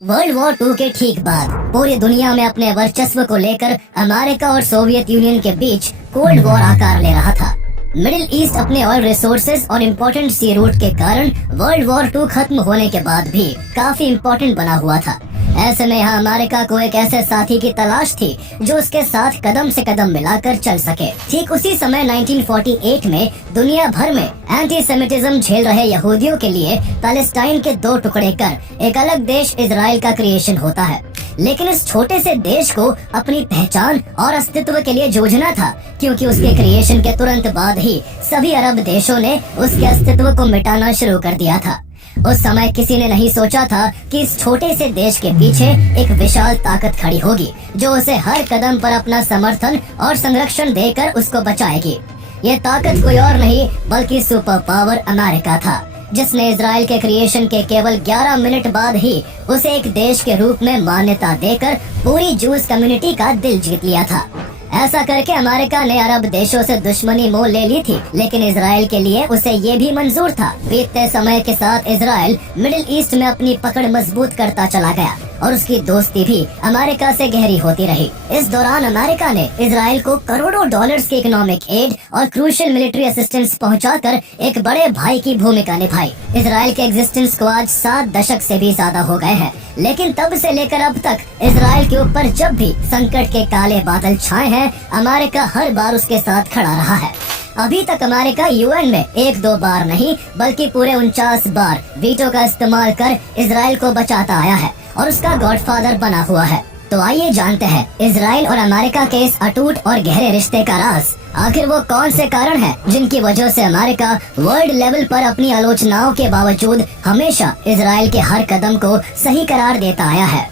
World war to के ठीक बाद पूरी दुनिया में अपने वर्चस्व को लेकर अमेरिका और सोवियत यूनियन के बीच कोल्ड वॉर आकार ले रहा था। मिडिल ईस्ट अपने ऑयल रिसोर्सेज और इम्पोर्टेंट सी रूट के कारण वर्ल्ड वॉर टू खत्म होने के बाद भी काफी इम्पोर्टेंट बना हुआ था। ऐसे में यहाँ अमेरिका को एक ऐसे साथी की तलाश थी जो उसके साथ कदम से कदम मिलाकर चल सके। ठीक उसी समय 1948 में दुनिया भर में एंटी सेमिटिज्म झेल रहे यहूदियों के लिए पैलेस्टाइन के दो टुकड़े कर एक अलग देश इजराइल का क्रिएशन होता है। लेकिन इस छोटे से देश को अपनी पहचान और अस्तित्व के लिए जूझना था, क्योंकि उसके क्रिएशन के तुरंत बाद ही सभी अरब देशों ने उसके अस्तित्व को मिटाना शुरू कर दिया था। उस समय किसी ने नहीं सोचा था कि इस छोटे से देश के पीछे एक विशाल ताकत खड़ी होगी जो उसे हर कदम पर अपना समर्थन और संरक्षण देकर उसको बचाएगी। ये ताकत कोई और नहीं बल्कि सुपर पावर अमेरिका था, जिसने इजराइल के क्रिएशन के केवल 11 मिनट बाद ही उसे एक देश के रूप में मान्यता देकर पूरी जूस कम्युनिटी का दिल जीत लिया था। ऐसा करके अमेरिका ने अरब देशों से दुश्मनी मोल ले ली थी, लेकिन इजराइल के लिए उसे ये भी मंजूर था। बीतते समय के साथ इजराइल मिडिल ईस्ट में अपनी पकड़ मजबूत करता चला गया और उसकी दोस्ती भी अमेरिका से गहरी होती रही। इस दौरान अमेरिका ने इजराइल को करोड़ों डॉलर्स की इकोनॉमिक एड और क्रूशियल मिलिट्री असिस्टेंस पहुंचाकर एक बड़े भाई की भूमिका निभाई। इजराइल के एग्जिस्टेंस को आज 7 दशक से भी ज्यादा हो गए हैं, लेकिन तब से लेकर अब तक इजराइल के ऊपर जब भी संकट के काले बादल छाए हैं, अमेरिका हर बार उसके साथ खड़ा रहा है। अभी तक अमेरिका यूएन में 1-2 बार नहीं बल्कि पूरे 49 बार वीटो का इस्तेमाल कर इजराइल को बचाता आया है और उसका गॉडफादर बना हुआ है। तो आइए जानते हैं इजराइल और अमेरिका के इस अटूट और गहरे रिश्ते का राज। आखिर वो कौन से कारण हैं जिनकी वजह से अमेरिका वर्ल्ड लेवल पर अपनी आलोचनाओं के बावजूद हमेशा इजराइल के हर कदम को सही करार देता आया है।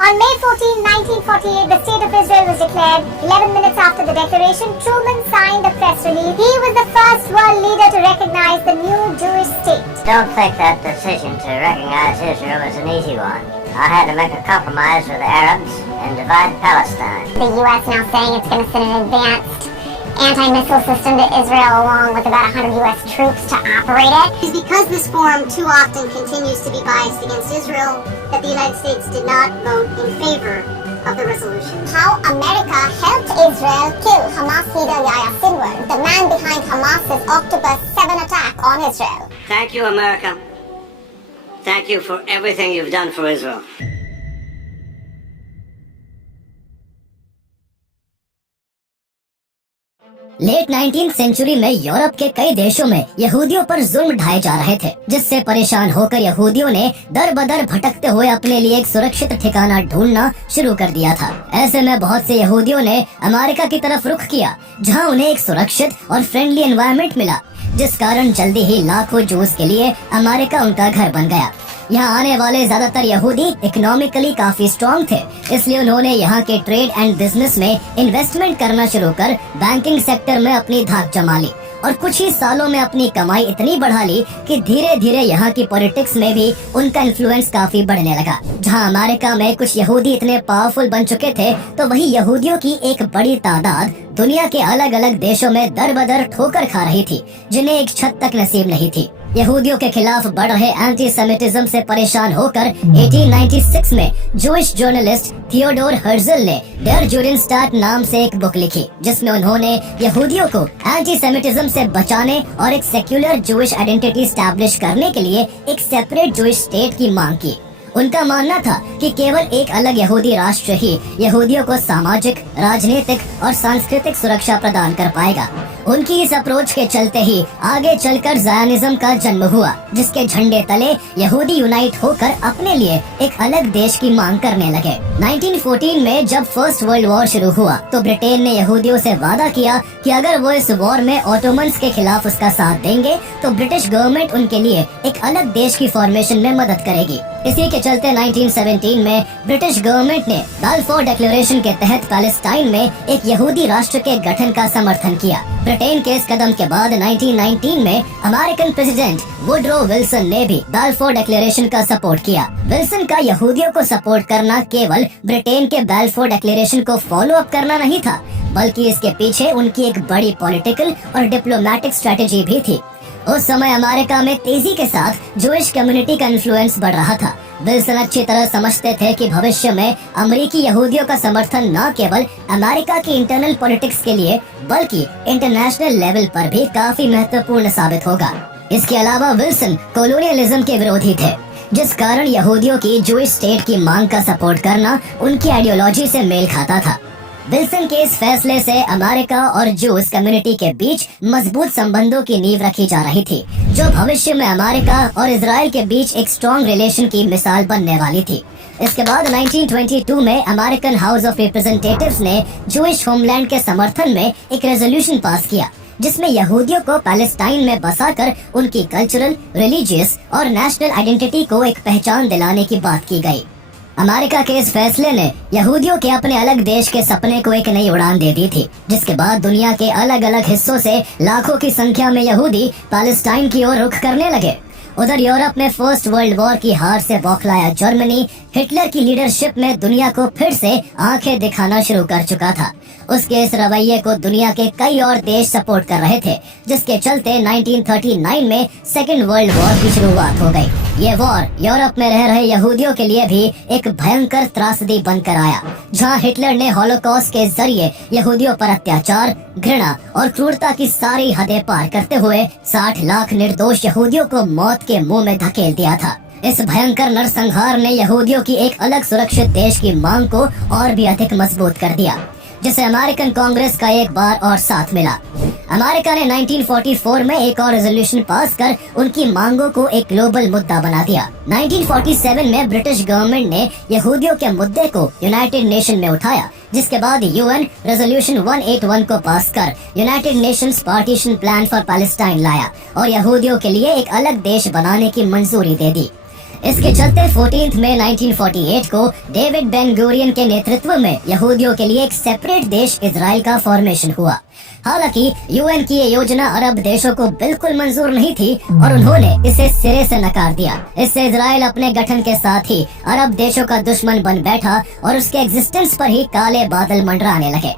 On May 14, 1948, the state of Israel was declared. 11 minutes after the declaration, Truman signed a press release. He was the first world leader to recognize the new Jewish state. Don't think that decision to recognize Israel is an easy one. I had to make a compromise with the Arabs and divide Palestine. The U.S. now saying it's going to send an advanced anti-missile system to Israel along with about 100 U.S. troops to operate it. It is because this forum too often continues to be biased against Israel that the United States did not vote in favor of the resolution. How America helped Israel kill Hamas leader Yahya Sinwar, the man behind Hamas's October 7 attack on Israel. Thank you, America. Thank you for everything you've done for Israel. Late 19th century में Europe के कई देशों में यहूदियों पर जुल्म ढाए जा रहे थे, जिससे परेशान होकर यहूदियों ने दर बदर भटकते हुए अपने लिए एक सुरक्षित ठिकाना ढूंढना शुरू कर दिया था। ऐसे में बहुत से यहूदियों ने अमेरिका की तरफ रुख किया, जहां उन्हें एक सुरक्षित और फ्रेंडली एनवायरनमेंट मिला, जिस कारण जल्दी ही लाखों जूस के लिए अमेरिका उनका घर बन गया। यहाँ आने वाले ज्यादातर यहूदी इकोनॉमिकली काफी स्ट्रॉन्ग थे, इसलिए उन्होंने यहाँ के ट्रेड एंड बिजनेस में इन्वेस्टमेंट करना शुरू कर बैंकिंग सेक्टर में अपनी धाक जमा ली और कुछ ही सालों में अपनी कमाई इतनी बढ़ा ली कि धीरे धीरे यहाँ की पॉलिटिक्स में भी उनका इन्फ्लुएंस काफी बढ़ने लगा। जहाँ अमेरिका में कुछ यहूदी इतने पावरफुल बन चुके थे, तो वही यहूदियों की एक बड़ी तादाद दुनिया के अलग अलग देशों में दर बदर ठोकर खा रही थी, जिन्हें एक छत तक नसीब नहीं थी। यहूदियों के खिलाफ बढ़ रहे एंटी सेमिटिज्म से परेशान होकर 1896 में जूइश जर्नलिस्ट थियोडोर हर्जल ने डेर जुडेनस्टाट नाम से एक बुक लिखी, जिसमें उन्होंने यहूदियों को एंटी सेमिटिज्म से बचाने और एक सेक्युलर जूइश आइडेंटिटी स्टैब्लिश करने के लिए एक सेपरेट जूइश स्टेट की मांग की। उनका मानना था कि केवल एक अलग यहूदी राष्ट्र ही यहूदियों को सामाजिक, राजनीतिक और सांस्कृतिक सुरक्षा प्रदान कर पाएगा। उनकी इस अप्रोच के चलते ही आगे चलकर ज़ायनिज्म का जन्म हुआ, जिसके झंडे तले यहूदी यूनाइट होकर अपने लिए एक अलग देश की मांग करने लगे। 1914 में जब फर्स्ट वर्ल्ड वॉर शुरू हुआ, तो ब्रिटेन ने यहूदियों से वादा किया कि अगर वो इस वॉर में ऑटोमन्स के खिलाफ उसका साथ देंगे, तो ब्रिटिश गवर्नमेंट उनके लिए एक अलग देश की फॉर्मेशन में मदद करेगी। इसी के चलते 1917 में ब्रिटिश गवर्नमेंट ने बाल्फोर डिक्लेरेशन के तहत पैलेस्टाइन में एक यहूदी राष्ट्र के गठन का समर्थन किया। ब्रिटेन के इस कदम के बाद 1919 में अमेरिकन प्रेसिडेंट वुडरो विल्सन ने भी बाल्फोर डिक्लेरेशन का सपोर्ट किया। विल्सन का यहूदियों को सपोर्ट करना केवल ब्रिटेन के बाल्फोर डिक्लेरेशन को फॉलो अप करना नहीं था, बल्कि इसके पीछे उनकी एक बड़ी पॉलिटिकल और डिप्लोमेटिक स्ट्रेटेजी भी थी। उस समय अमेरिका में तेजी के साथ जूइश कम्युनिटी का इन्फ्लुएंस बढ़ रहा था। विल्सन अच्छी तरह समझते थे कि भविष्य में अमेरिकी यहूदियों का समर्थन न केवल अमेरिका की इंटरनल पॉलिटिक्स के लिए बल्कि इंटरनेशनल लेवल पर भी काफी महत्वपूर्ण साबित होगा। इसके अलावा विल्सन कॉलोनियलिज्म के विरोधी थे, जिस कारण यहूदियों की जूइश स्टेट की मांग का सपोर्ट करना उनकी आइडियोलॉजी से मेल खाता था। विल्सन के इस फैसले से अमेरिका और जूस कम्युनिटी के बीच मजबूत संबंधों की नींव रखी जा रही थी, जो भविष्य में अमेरिका और इजराइल के बीच एक स्ट्रॉन्ग रिलेशन की मिसाल बनने वाली थी। इसके बाद 1922 में अमेरिकन हाउस ऑफ रिप्रेजेंटेटिव्स ने जूइश होमलैंड के समर्थन में एक रेजोल्यूशन पास किया, जिसमें यहूदियों को पैलेस्टाइन में बसाकर उनकी कल्चरल, रिलीजियस और नेशनल आइडेंटिटी को एक पहचान दिलाने की बात की गई। अमेरिका के इस फैसले ने यहूदियों के अपने अलग देश के सपने को एक नई उड़ान दे दी थी, जिसके बाद दुनिया के अलग अलग हिस्सों से लाखों की संख्या में यहूदी पैलेस्टाइन की ओर रुख करने लगे। उधर यूरोप में फर्स्ट वर्ल्ड वॉर की हार से बौखलाया जर्मनी हिटलर की लीडरशिप में दुनिया को फिर से आंखें दिखाना शुरू कर चुका था। उसके इस रवैये को दुनिया के कई और देश सपोर्ट कर रहे थे, जिसके चलते 1939 में सेकेंड वर्ल्ड वॉर की शुरुआत हो गई। ये वॉर यूरोप में रह रहे यहूदियों के लिए भी एक भयंकर त्रासदी बनकर आया, जहां हिटलर ने हॉलोकॉस्ट के जरिए यहूदियों पर अत्याचार, घृणा और क्रूरता की सारी हदें पार करते हुए 60 लाख निर्दोष यहूदियों को मौत के मुंह में धकेल दिया था। इस भयंकर नरसंहार ने यहूदियों की एक अलग सुरक्षित देश की मांग को और भी अधिक मजबूत कर दिया, जिसे अमेरिकन कांग्रेस का एक बार और साथ मिला। अमेरिका ने 1944 में एक और रेजोल्यूशन पास कर उनकी मांगों को एक ग्लोबल मुद्दा बना दिया। 1947 में ब्रिटिश गवर्नमेंट ने यहूदियों के मुद्दे को यूनाइटेड नेशन में उठाया, जिसके बाद यूएन रेजोल्यूशन 181 को पास कर United Nations partition plan for Palestine लाया और यहूदियों के लिए एक अलग देश बनाने की मंजूरी दे दी। इसके चलते 14 मई 1948 को डेविड बेन गुरियन के नेतृत्व में यहूदियों के लिए एक सेपरेट देश इजराइल का फॉर्मेशन हुआ। हालांकि यूएन की ये योजना अरब देशों को बिल्कुल मंजूर नहीं थी और उन्होंने इसे सिरे से नकार दिया। इससे इजराइल अपने गठन के साथ ही अरब देशों का दुश्मन बन बैठा और उसके एग्जिस्टेंस पर ही काले बादल मंडराने लगे।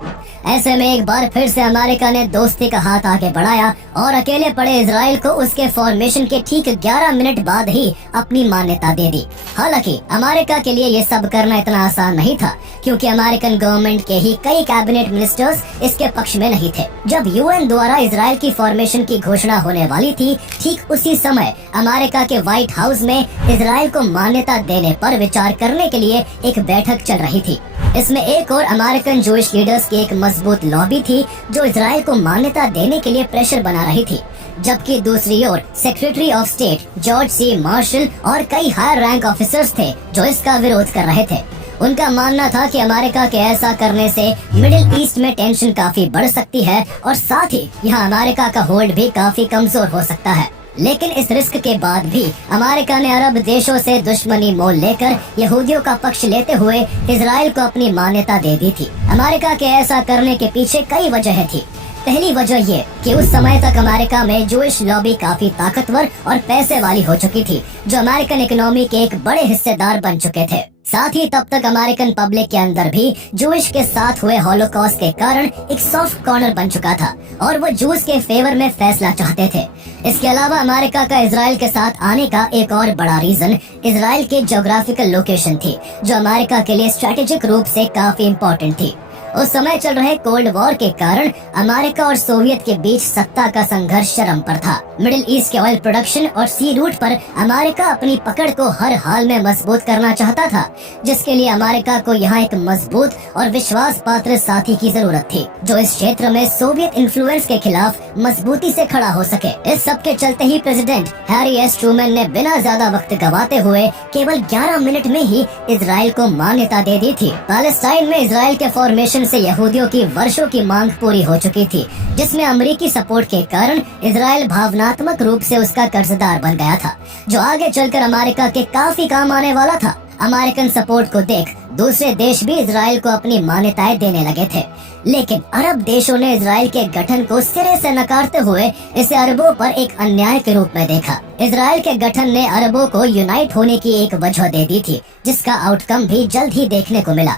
ऐसे में एक बार फिर से अमेरिका ने दोस्ती का हाथ आगे बढ़ाया और अकेले पड़े इजराइल को उसके फॉर्मेशन के ठीक 11 मिनट बाद ही अपनी मान्यता दे दी। हालांकि अमेरिका के लिए ये सब करना इतना आसान नहीं था, क्योंकि अमेरिकन गवर्नमेंट के ही कई कैबिनेट मिनिस्टर्स इसके पक्ष में नहीं थे। जब यूएन द्वारा इजराइल की फॉर्मेशन की घोषणा होने वाली थी, ठीक उसी समय अमेरिका के व्हाइट हाउस में इजराइल को मान्यता देने पर विचार करने के लिए एक बैठक चल रही थी। इसमें एक और अमेरिकन जूइश लीडर्स की एक मजबूत लॉबी थी, जो इजराइल को मान्यता देने के लिए प्रेशर बना रही थी, जबकि दूसरी ओर secretary of state George C Marshall और कई हायर रैंक ऑफिसर्स थे जो इसका विरोध कर रहे थे। उनका मानना था कि अमेरिका के ऐसा करने से मिडिल ईस्ट में टेंशन काफी बढ़ सकती है और साथ ही यहाँ अमेरिका का होल्ड भी काफी कमजोर हो सकता है। लेकिन इस रिस्क के बाद भी अमेरिका ने अरब देशों से दुश्मनी मोल लेकर यहूदियों का पक्ष लेते हुए इजराइल को अपनी मान्यता दे दी थी। अमेरिका के ऐसा करने के पीछे कई वजह थी। पहली वजह ये कि उस समय तक अमेरिका में जूइश लॉबी काफी ताकतवर और पैसे वाली हो चुकी थी, जो अमेरिकन इकोनॉमी के एक बड़े हिस्सेदार बन चुके थे। साथ ही तब तक अमेरिकन पब्लिक के अंदर भी जूइश के साथ हुए हॉलोकॉस्ट के कारण एक सॉफ्ट कॉर्नर बन चुका था और वो जूस के फेवर में फैसला चाहते थे। इसके अलावा अमेरिका का इजराइल के साथ आने का एक और बड़ा रीजन इजराइल के ज्योग्राफिकल लोकेशन थी, जो अमेरिका के लिए स्ट्रेटेजिक रूप से काफी इम्पोर्टेंट थी। उस समय चल रहे कोल्ड वॉर के कारण अमेरिका और सोवियत के बीच सत्ता का संघर्ष चरम पर था। मिडिल ईस्ट के ऑयल प्रोडक्शन और सी रूट पर अमेरिका अपनी पकड़ को हर हाल में मजबूत करना चाहता था, जिसके लिए अमेरिका को यहाँ एक मजबूत और विश्वास पात्र साथी की जरूरत थी, जो इस क्षेत्र में सोवियत इन्फ्लुएंस के खिलाफ मजबूती से खड़ा हो सके। इस सब के चलते ही प्रेसिडेंट हैरी एस ट्रूमैन ने बिना ज्यादा वक्त गवाते हुए केवल 11 मिनट में ही इजराइल को मान्यता दे दी थी। पैलेस्टाइन में इजराइल के फॉर्मेशन से यहूदियों की वर्षों की मांग पूरी हो चुकी थी, जिसमें अमेरिकी सपोर्ट के कारण इजराइल भावनात्मक रूप से उसका कर्जदार बन गया था, जो आगे चलकर अमेरिका के काफी काम आने वाला था। अमेरिकन सपोर्ट को देख दूसरे देश भी इजराइल को अपनी मान्यताएं देने लगे थे, लेकिन अरब देशों ने इजराइल के गठन को सिरे से नकारते हुए इसे अरबों पर एक अन्याय के रूप में देखा। इजराइल के गठन ने अरबों को यूनाइट होने की एक वजह दे दी थी, जिसका आउटकम भी जल्द ही देखने को मिला।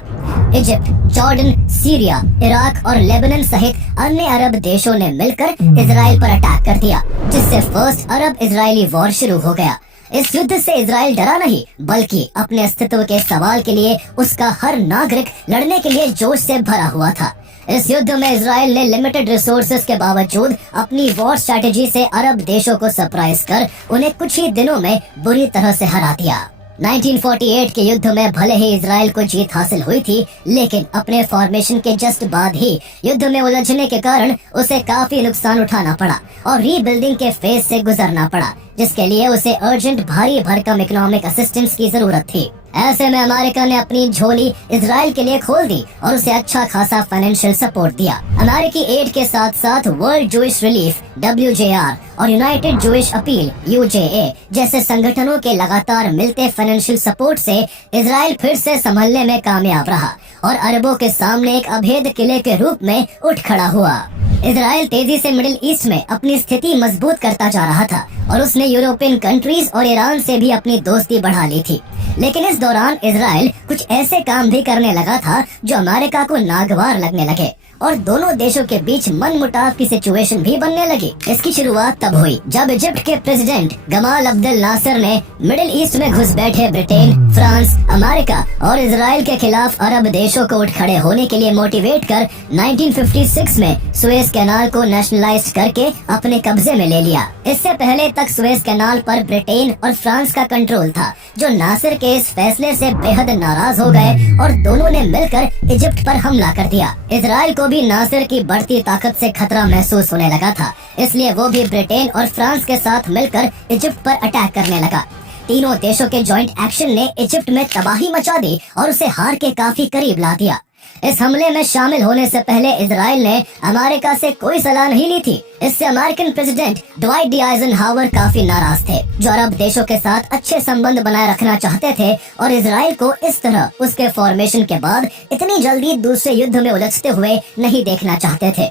इजिप्ट, जॉर्डन, सीरिया, इराक और लेबनान सहित अन्य अरब देशों ने मिलकर इजराइल पर अटैक कर दिया, जिससे फर्स्ट अरब इजरायली वॉर शुरू हो गया। इस युद्ध से इजराइल डरा नहीं, बल्कि अपने अस्तित्व के सवाल के लिए उसका हर नागरिक लड़ने के लिए जोश से भरा हुआ था। इस युद्ध में इजराइल ने लिमिटेड रिसोर्सेज के बावजूद अपनी वॉर स्ट्रेटेजी से अरब देशों को सरप्राइज कर उन्हें कुछ ही दिनों में बुरी तरह से हरा दिया। 1948 के युद्ध में भले ही इजराइल को जीत हासिल हुई थी, लेकिन अपने फॉर्मेशन के जस्ट बाद ही युद्ध में उलझने के कारण उसे काफी नुकसान उठाना पड़ा और रीबिल्डिंग के फेज से गुजरना पड़ा, जिसके लिए उसे अर्जेंट भारी भरकम इकोनॉमिक असिस्टेंस की जरूरत थी। ऐसे में अमेरिका ने अपनी झोली इजराइल के लिए खोल दी और उसे अच्छा खासा फाइनेंशियल सपोर्ट दिया। अमेरिकी एड के साथ साथ वर्ल्ड जूइश रिलीफ WJR और यूनाइटेड जूइश अपील UJA जैसे संगठनों के लगातार मिलते फाइनेंशियल सपोर्ट से इजराइल फिर से संभलने में कामयाब रहा और अरबों के सामने एक अभेद किले के रूप में उठ खड़ा हुआ। इजराइल तेजी से मिडिल ईस्ट में अपनी स्थिति मजबूत करता जा रहा था और उसने यूरोपियन कंट्रीज और ईरान से भी अपनी दोस्ती बढ़ा ली थी। लेकिन इस दौरान इजराइल कुछ ऐसे काम भी करने लगा था जो अमेरिका को नागवार लगने लगे और दोनों देशों के बीच मनमुटाव की सिचुएशन भी बनने लगी। इसकी शुरुआत तब हुई जब इजिप्ट के प्रेसिडेंट गमाल अब्देल नासिर ने मिडिल ईस्ट में घुस बैठे ब्रिटेन, फ्रांस, अमेरिका और इजराइल के खिलाफ अरब देशों को उठ खड़े होने के लिए मोटिवेट कर 1956 में सुएज कैनाल को नेशनलाइज करके अपने कब्जे में ले लिया। इससे पहले तक सुएज कैनाल पर ब्रिटेन और फ्रांस का कंट्रोल था, जो नासिर के इस फैसले से बेहद नाराज हो गए और दोनों ने मिलकर इजिप्ट पर हमला कर दिया। इजराइल को भी नासिर की बढ़ती ताकत से खतरा महसूस होने लगा था, इसलिए वो भी ब्रिटेन और फ्रांस के साथ मिलकर इजिप्ट पर अटैक करने लगा। तीनों देशों के जॉइंट एक्शन ने इजिप्ट में तबाही मचा दी और उसे हार के काफी करीब ला दिया। इस हमले में शामिल होने से पहले इजराइल ने अमेरिका से कोई सलाह नहीं ली थी। इससे American president Dwight D Eisenhower काफी नाराज थे, जो अरब देशों के साथ अच्छे संबंध बनाए रखना चाहते थे और इजराइल को इस तरह उसके फॉर्मेशन के बाद इतनी जल्दी दूसरे युद्ध में उलझते हुए नहीं देखना चाहते थे।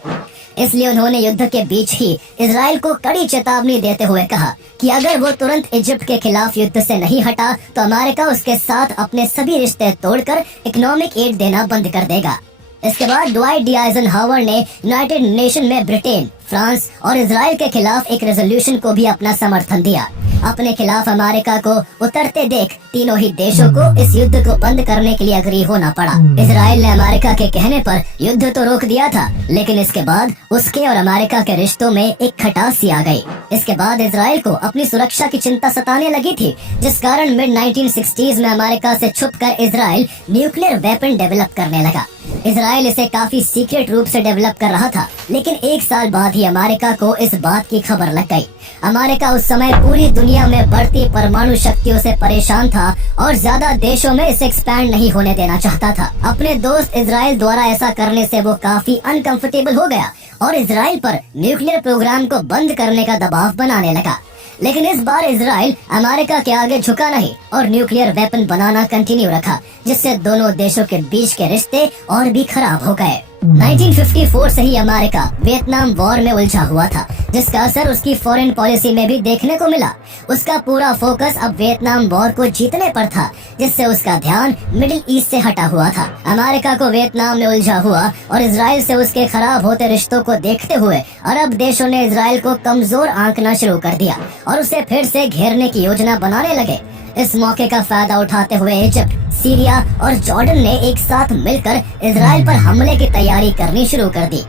इसलिए उन्होंने युद्ध के बीच ही इजराइल को कड़ी चेतावनी देते हुए कहा कि अगर वो तुरंत इजिप्ट के खिलाफ युद्ध से नहीं हटा तो अमेरिका उसके साथ अपने सभी रिश्ते तोड़कर इकोनॉमिक एड देना बंद कर देगा। इसके बाद ड्वाइट डी आइजनहावर ने यूनाइटेड नेशन में ब्रिटेन, फ्रांस और इजराइल के खिलाफ एक रेजोल्यूशन को भी अपना समर्थन दिया। अपने खिलाफ अमेरिका को उतरते देख तीनों ही देशों को इस युद्ध को बंद करने के लिए अग्री होना पड़ा। इजराइल ने अमेरिका के कहने पर युद्ध तो रोक दिया था, लेकिन इसके बाद उसके और अमेरिका के रिश्तों में एक खटास सी आ गई। इसके बाद इजराइल को अपनी सुरक्षा की चिंता सताने लगी थी, जिस कारण मिड 1960s में अमेरिका से छुपकर इजराइल न्यूक्लियर वेपन डेवलप करने लगा। इजराइल इसे काफी सीक्रेट रूप से डेवलप कर रहा था, लेकिन एक साल बाद ही अमेरिका को इस बात की खबर लग गई। अमेरिका उस समय पूरी दुनिया में बढ़ती परमाणु शक्तियों से परेशान था और ज्यादा देशों में इसे एक्सपैंड नहीं होने देना चाहता था। अपने दोस्त इजराइल द्वारा ऐसा करने से वो काफी अनकंफर्टेबल हो गया और इजराइल पर न्यूक्लियर प्रोग्राम को बंद करने का दबाव बनाने लगा। लेकिन इस बार इजराइल अमेरिका के आगे झुका नहीं और न्यूक्लियर वेपन बनाना कंटिन्यू रखा, जिससे दोनों देशों के बीच के रिश्ते और भी खराब हो गए। 1954 से ही अमेरिका वियतनाम वॉर में उलझा हुआ था, जिसका असर उसकी फॉरेन पॉलिसी में भी देखने को मिला। उसका पूरा फोकस अब वियतनाम वॉर को जीतने पर था, जिससे उसका ध्यान मिडिल ईस्ट से हटा हुआ था। अमेरिका को वियतनाम में उलझा हुआ और इजराइल से उसके खराब होते रिश्तों को देखते हुए अरब देशों ने इजराइल को कमजोर आंकना शुरू कर दिया और उसे फिर से घेरने की योजना बनाने लगे। इस मौके का फायदा उठाते हुए इजिप्ट, सीरिया और जॉर्डन ने एक साथ मिलकर इजराइल पर हमले की तैयारी करनी शुरू कर दी।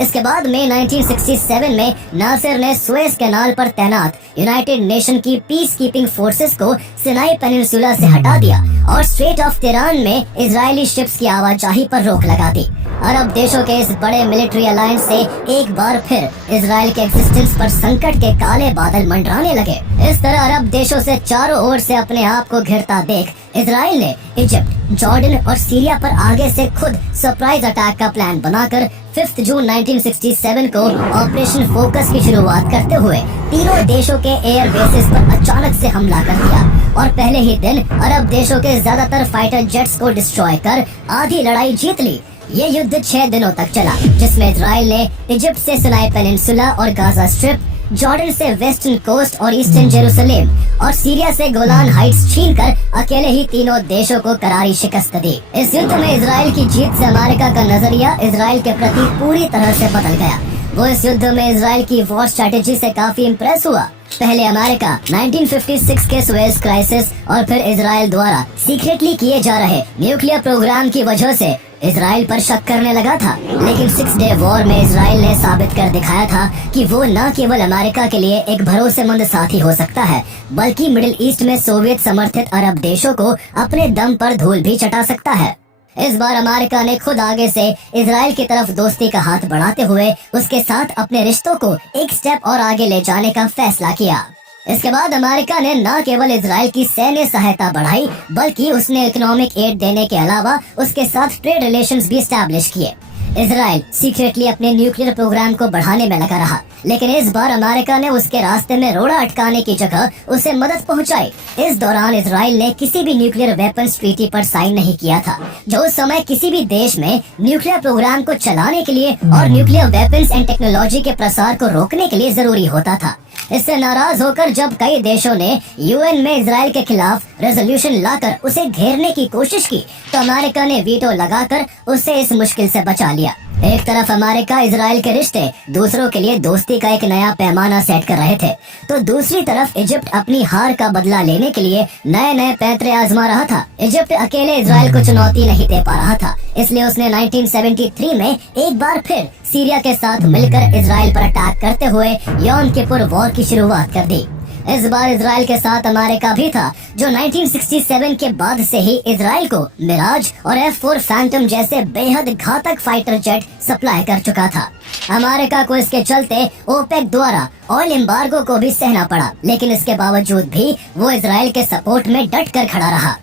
इसके बाद में 1967 में नासिर ने सुएज कैनाल पर तैनात यूनाइटेड नेशन की पीस कीपिंग फोर्सेस को सिनाई पेनिनसुला से हटा दिया और स्ट्रेट ऑफ तिरान में इजरायली शिप्स की आवाजाही पर रोक लगा दी। अरब देशों के इस बड़े मिलिट्री अलायंस से एक बार फिर इजराइल के एग्जिस्टेंस पर संकट के काले बादल मंडराने लगे। इस तरह अरब देशों से चारों ओर से अपने आप को घिरता देख इजराइल ने इजिप्ट, जॉर्डन और सीरिया पर आगे से खुद सरप्राइज अटैक का प्लान बनाकर 5 जून 1967 को ऑपरेशन फोकस की शुरुआत करते हुए तीनों देशों के एयर बेसिस पर अचानक से हमला कर दिया और पहले ही दिन अरब देशों के ज्यादातर फाइटर जेट्स को डिस्ट्रॉय कर आधी लड़ाई जीत ली। ये युद्ध 6 दिनों तक चला, जिसमें इजराइल ने इजिप्ट से सिनाई पेनिनसुला और गाजा स्ट्रिप, जॉर्डन से वेस्टर्न कोस्ट और ईस्टर्न जेरूसलेम और सीरिया से गोलान हाइट्स छीनकर अकेले ही तीनों देशों को करारी शिकस्त दी। इस युद्ध में इजराइल की जीत से अमेरिका का नजरिया इजराइल के प्रति पूरी तरह से बदल गया। वो इस युद्ध में इजराइल की वॉर स्ट्रेटेजी से काफी इम्प्रेस हुआ। पहले अमेरिका 1956 के सुएज क्राइसिस और फिर इजराइल द्वारा सीक्रेटली किए जा रहे न्यूक्लियर प्रोग्राम की वजह से इजराइल पर शक करने लगा था, लेकिन 6 डे वॉर में इजराइल ने साबित कर दिखाया था कि वो न केवल अमेरिका के लिए एक भरोसेमंद साथी हो सकता है, बल्कि मिडिल ईस्ट में सोवियत समर्थित अरब देशों को अपने दम पर धूल भी चटा सकता है। इस बार अमेरिका ने खुद आगे से इजराइल की तरफ दोस्ती का हाथ बढ़ाते हुए उसके साथ अपने रिश्तों को एक स्टेप और आगे ले जाने का फैसला किया। इसके बाद अमेरिका ने न केवल इजराइल की सैन्य सहायता बढ़ाई, बल्कि उसने इकोनॉमिक एड देने के अलावा उसके साथ ट्रेड रिलेशंस भी एस्टैब्लिश किए। इजराइल सीक्रेटली अपने न्यूक्लियर प्रोग्राम को बढ़ाने में लगा रहा, लेकिन इस बार अमेरिका ने उसके रास्ते में रोड़ा अटकाने की जगह उसे मदद पहुंचाई। इस दौरान इजराइल ने किसी भी न्यूक्लियर वेपन्स ट्रीटी पर साइन नहीं किया था, जो उस समय किसी भी देश में न्यूक्लियर प्रोग्राम को चलाने के लिए और न्यूक्लियर वेपन्स एंड टेक्नोलॉजी के प्रसार को रोकने के लिए जरूरी होता था। इससे नाराज होकर जब कई देशों ने यूएन में इजराइल के खिलाफ रेजोल्यूशन लाकर उसे घेरने की कोशिश की, तो अमेरिका ने वीटो लगाकर उसे इस मुश्किल से बचा लिया। एक तरफ अमेरिका इजराइल के रिश्ते दूसरों के लिए दोस्ती का एक नया पैमाना सेट कर रहे थे, तो दूसरी तरफ इजिप्ट अपनी हार का बदला लेने के लिए नए नए पैंतरे आजमा रहा था। इजिप्ट अकेले इजराइल को चुनौती नहीं दे पा रहा था, इसलिए उसने 1973 में एक बार फिर सीरिया के साथ मिलकर इजराइल पर अटैक करते हुए यौम किपुर वॉर की शुरुआत कर दी। इस बार इजराइल के साथ अमेरिका भी था, जो 1967 के बाद से ही इजराइल को मिराज और F-4 फैंटम जैसे बेहद घातक फाइटर जेट सप्लाई कर चुका था। अमेरिका को इसके चलते ओपेक द्वारा ऑयल एम्बार्गो को भी सहना पड़ा, लेकिन इसके बावजूद भी वो इजराइल के सपोर्ट में डट कर खड़ा रहा।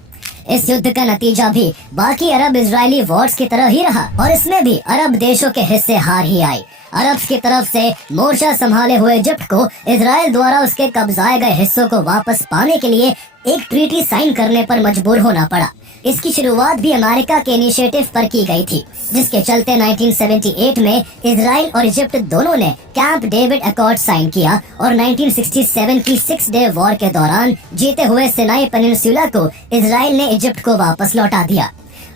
इस युद्ध का नतीजा भी बाकी अरब इजरायली वॉर्स की तरह ही रहा, और इसमें भी अरब देशों के हिस्से हार ही आई। अरब की तरफ से मोर्चा संभाले हुए इजिप्ट को इजराइल द्वारा उसके कब्जाए गए हिस्सों को वापस पाने के लिए एक ट्रीटी साइन करने पर मजबूर होना पड़ा। इसकी शुरुआत भी अमेरिका के इनिशिएटिव पर की गई थी, जिसके चलते 1978 में इजराइल और इजिप्ट दोनों ने कैंप डेविड अकॉर्ड साइन किया, और 1967 की 6 डे वॉर के दौरान जीते हुए सिनाई पेनिनसुला को इजराइल ने इजिप्ट को वापस लौटा दिया।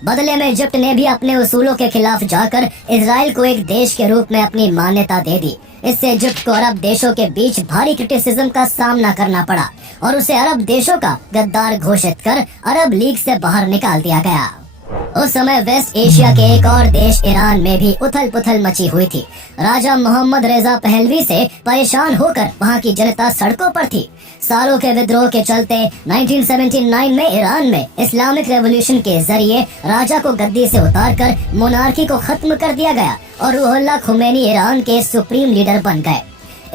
बदले में इजिप्ट ने भी अपने उसूलों के खिलाफ जाकर इजराइल को एक देश के रूप में अपनी मान्यता दे दी। इससे इजिप्ट को अरब देशों के बीच भारी क्रिटिसिज्म का सामना करना पड़ा और उसे अरब देशों का गद्दार घोषित कर अरब लीग से बाहर निकाल दिया गया। उस समय वेस्ट एशिया के एक और देश ईरान में भी उथल पुथल मची हुई थी। राजा मोहम्मद रेजा पहलवी से परेशान होकर वहां की जनता सड़कों पर थी। सालों के विद्रोह के चलते 1979 में ईरान में इस्लामिक रेवोल्यूशन के जरिए राजा को गद्दी से उतारकर मोनार्की को खत्म कर दिया गया और रूहुल्लाह खुमैनी ईरान के सुप्रीम लीडर बन गए।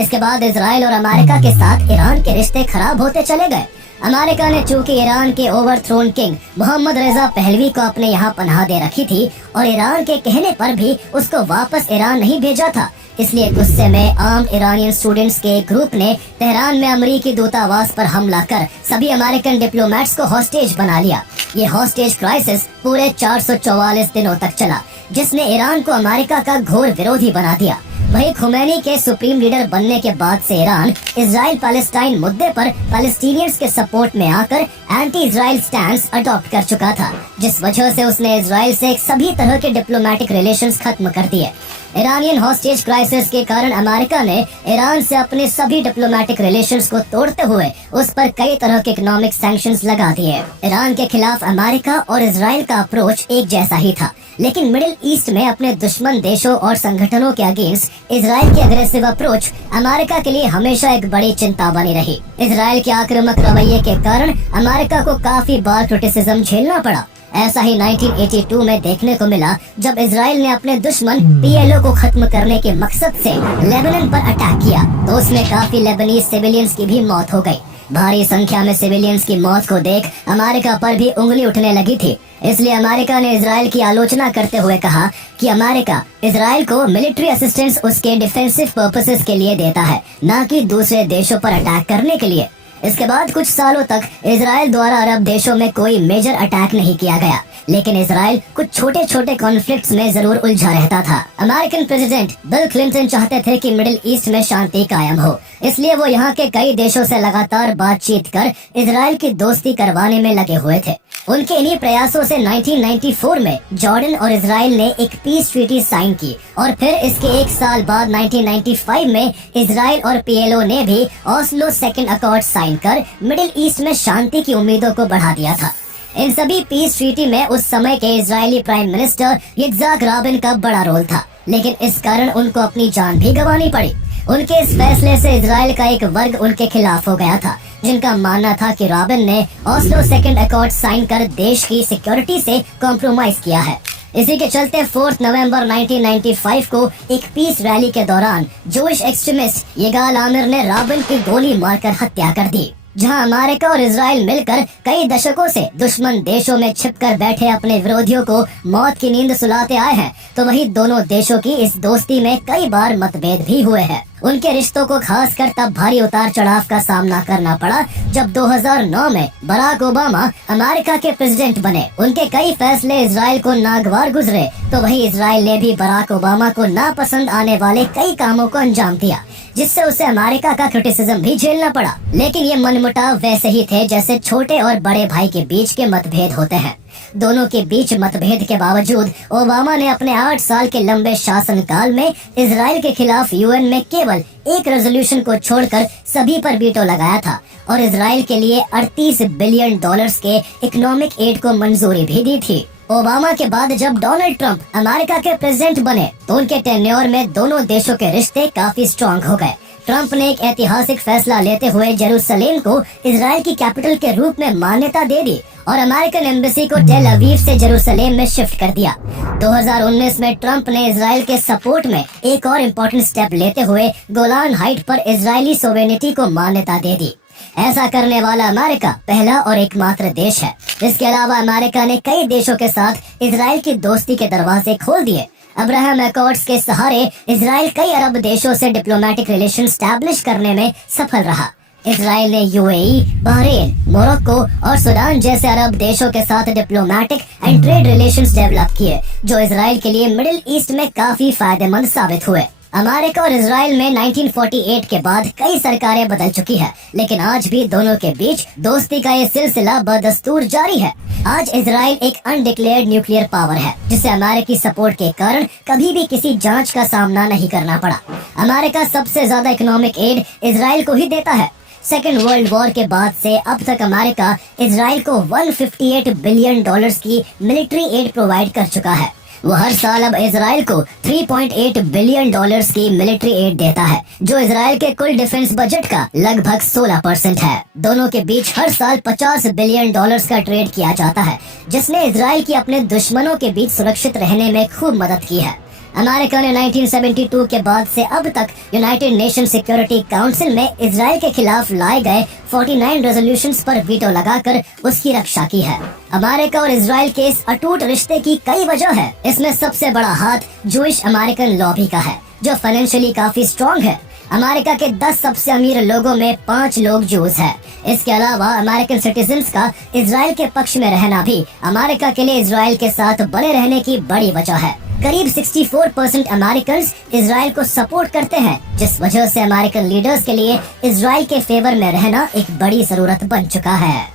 इसके बाद इजराइल और अमेरिका के साथ ईरान के रिश्ते खराब होते चले गए। अमेरिका ने चूंकि ईरान के ओवरथ्रोन किंग मोहम्मद रेजा पहलवी को अपने यहाँ पनाह दे रखी थी और ईरान के कहने पर भी उसको वापस ईरान नहीं भेजा था, इसलिए गुस्से में आम ईरानियन स्टूडेंट्स के एक ग्रुप ने तेहरान में अमेरिकी दूतावास पर हमला कर सभी अमेरिकन डिप्लोमेट्स को हॉस्टेज बना लिया। ये हॉस्टेज क्राइसिस पूरे 444 दिनों तक चला, जिसने ईरान को अमेरिका का घोर विरोधी बना दिया। वही खुमैनी के सुप्रीम लीडर बनने के बाद से ईरान इजराइल पैलेस्टाइन मुद्दे पर पैलेस्टीनियंस के सपोर्ट में आकर एंटी इजराइल स्टैंड अडॉप्ट कर चुका था, जिस वजह से उसने इजराइल से सभी तरह के डिप्लोमेटिक रिलेशंस खत्म कर दिए। ईरानियन हॉस्टेज क्राइसिस के कारण अमेरिका ने ईरान से अपने सभी डिप्लोमेटिक रिलेशंस को तोड़ते हुए उस पर कई तरह के इकोनॉमिक सैंक्शंस लगा दिए। ईरान के खिलाफ अमेरिका और इजराइल का अप्रोच एक जैसा ही था, लेकिन मिडिल ईस्ट में अपने दुश्मन देशों और संगठनों के अगेंस्ट इजराइल की अग्रेसिव अप्रोच अमेरिका के लिए हमेशा एक बड़ी चिंता बनी रही। इजराइल के आक्रामक रवैये के कारण अमेरिका को काफी बार क्रिटिसिज्म झेलना पड़ा। ऐसा ही 1982 में देखने को मिला, जब इजराइल ने अपने दुश्मन PLO को खत्म करने के मकसद से लेबनान पर अटैक किया, तो उसमें काफी लेबनीज सिविलियंस की भी मौत हो गई। भारी संख्या में सिविलियंस की मौत को देख अमेरिका पर भी उंगली उठने लगी थी। इसलिए अमेरिका ने इजराइल की आलोचना करते हुए कहा कि अमेरिका इजराइल को मिलिट्री असिस्टेंस उसके डिफेंसिव पर्पसेस के लिए देता है, न कि दूसरे देशों पर अटैक करने के लिए। इसके बाद कुछ सालों तक इजराइल द्वारा अरब देशों में कोई मेजर अटैक नहीं किया गया, लेकिन इजराइल कुछ छोटे छोटे कॉन्फ्लिक्ट्स में जरूर उलझा रहता था। अमेरिकन प्रेसिडेंट बिल क्लिंटन चाहते थे कि मिडिल ईस्ट में शांति कायम हो, इसलिए वो यहाँ के कई देशों से लगातार बातचीत कर इजराइल की दोस्ती करवाने में लगे हुए थे। उनके इन्हीं प्रयासों से 1994 में जॉर्डन और इजराइल ने एक पीस ट्रीटी साइन की और फिर इसके एक साल बाद 1995 में इजराइल और पीएलओ ने भी ऑस्लो सेकंड अकॉर्ड साइन कर मिडिल ईस्ट में शांति की उम्मीदों को बढ़ा दिया था। इन सभी पीस ट्रीटी में उस समय के इजरायली प्राइम मिनिस्टर यित्ज़हाक राबिन का बड़ा रोल था, लेकिन इस कारण उनको अपनी जान भी गंवानी पड़ी। उनके इस फैसले से इजराइल का एक वर्ग उनके खिलाफ हो गया था, जिनका मानना था कि राबिन ने ऑस्लो सेकंड अकॉर्ड साइन कर देश की सिक्योरिटी से कॉम्प्रोमाइज किया है। इसी के चलते 4 नवंबर 1995 को एक पीस रैली के दौरान जोइश एक्सट्रीमिस्ट यिगाल आमिर ने राबिन की गोली मारकर हत्या कर दी। जहां अमेरिका और इजराइल मिलकर कई दशकों से दुश्मन देशों में छिपकर बैठे अपने विरोधियों को मौत की नींद सुलाते आए हैं, तो वही दोनों देशों की इस दोस्ती में कई बार मतभेद भी हुए हैं। उनके रिश्तों को खासकर तब भारी उतार चढ़ाव का सामना करना पड़ा जब 2009 में बराक ओबामा अमेरिका के प्रेसिडेंट बने। उनके कई फैसले इजराइल को नागवार गुजरे, तो वही इजराइल ने भी बराक ओबामा को नापसंद आने वाले कई कामों को अंजाम दिया, जिससे उसे अमेरिका का क्रिटिसिज्म भी झेलना पड़ा। लेकिन ये मनमुटाव वैसे ही थे जैसे छोटे और बड़े भाई के बीच के मतभेद होते हैं। दोनों के बीच मतभेद के बावजूद ओबामा ने अपने 8 साल के लंबे शासनकाल में इजराइल के खिलाफ यूएन में केवल एक रेजोल्यूशन को छोड़कर सभी पर वीटो लगाया था और इजराइल के लिए $38 बिलियन के इकोनॉमिक एड को मंजूरी भी दी थी। ओबामा के बाद जब डोनाल्ड ट्रंप अमेरिका के प्रेसिडेंट बने तो उनके टेन्योर में दोनों देशों के रिश्ते काफी स्ट्रॉन्ग हो गए। ट्रंप ने एक ऐतिहासिक फैसला लेते हुए जेरूसलेम को इजराइल की कैपिटल के रूप में मान्यता दे दी और अमेरिकन एम्बेसी को टेल अवीव से जेरूसलेम में शिफ्ट कर दिया। 2019 में ट्रंप ने इजराइल के सपोर्ट में एक और इम्पोर्टेंट स्टेप लेते हुए गोलान हाइट पर इजरायली सोवेनिटी को मान्यता दे दी। ऐसा करने वाला अमेरिका पहला और एकमात्र देश है। इसके अलावा अमेरिका ने कई देशों के साथ इजराइल की दोस्ती के दरवाजे खोल दिए। अब्राहम अकॉर्ड्स के सहारे इजराइल कई अरब देशों से डिप्लोमेटिक रिलेशन स्टैब्लिश करने में सफल रहा। इजराइल ने यूएई, बहरीन, मोरक्को और सूडान जैसे अरब देशों के साथ diplomatic and trade relations develop किए, जो इजराइल के लिए मिडिल ईस्ट में काफी फायदेमंद साबित हुए। अमेरिका और इजराइल में 1948 के बाद कई सरकारें बदल चुकी है, लेकिन आज भी दोनों के बीच दोस्ती का ये सिलसिला बदस्तूर जारी है। आज इजराइल एक अनडिक्लेयर्ड न्यूक्लियर पावर है, जिसे अमेरिकी सपोर्ट के कारण कभी भी किसी जांच का सामना नहीं करना पड़ा। अमेरिका सबसे ज्यादा इकोनॉमिक एड इजराइल को ही देता है। सेकेंड वर्ल्ड वॉर के बाद से अब तक अमेरिका इजराइल को $158 बिलियन की मिलिट्री एड प्रोवाइड कर चुका है। वो हर साल अब इजराइल को $3.8 बिलियन की मिलिट्री एड देता है, जो इजराइल के कुल डिफेंस बजट का लगभग 16% है। दोनों के बीच हर साल $50 बिलियन का ट्रेड किया जाता है, जिसने इजराइल की अपने दुश्मनों के बीच सुरक्षित रहने में खूब मदद की है। अमेरिका ने 1972 के बाद से अब तक यूनाइटेड नेशन सिक्योरिटी काउंसिल में इजराइल के खिलाफ लाए गए 49 रेजोल्यूशंस पर वीटो लगाकर उसकी रक्षा की है। अमेरिका और इजराइल के इस अटूट रिश्ते की कई वजह है। इसमें सबसे बड़ा हाथ जूइश अमेरिकन लॉबी का है, जो फाइनेंशियली काफी स्ट्रॉन्ग है। अमेरिका के 10 सबसे अमीर लोगों में 5 लोग जूस हैं। इसके अलावा अमेरिकन सिटीजन्स का इजराइल के पक्ष में रहना भी अमेरिका के लिए इजराइल के साथ बने रहने की बड़ी वजह है। करीब 64% अमेरिकन इजराइल को सपोर्ट करते हैं, जिस वजह से अमेरिकन लीडर्स के लिए इजराइल के फेवर में रहना एक बड़ी जरूरत बन चुका है।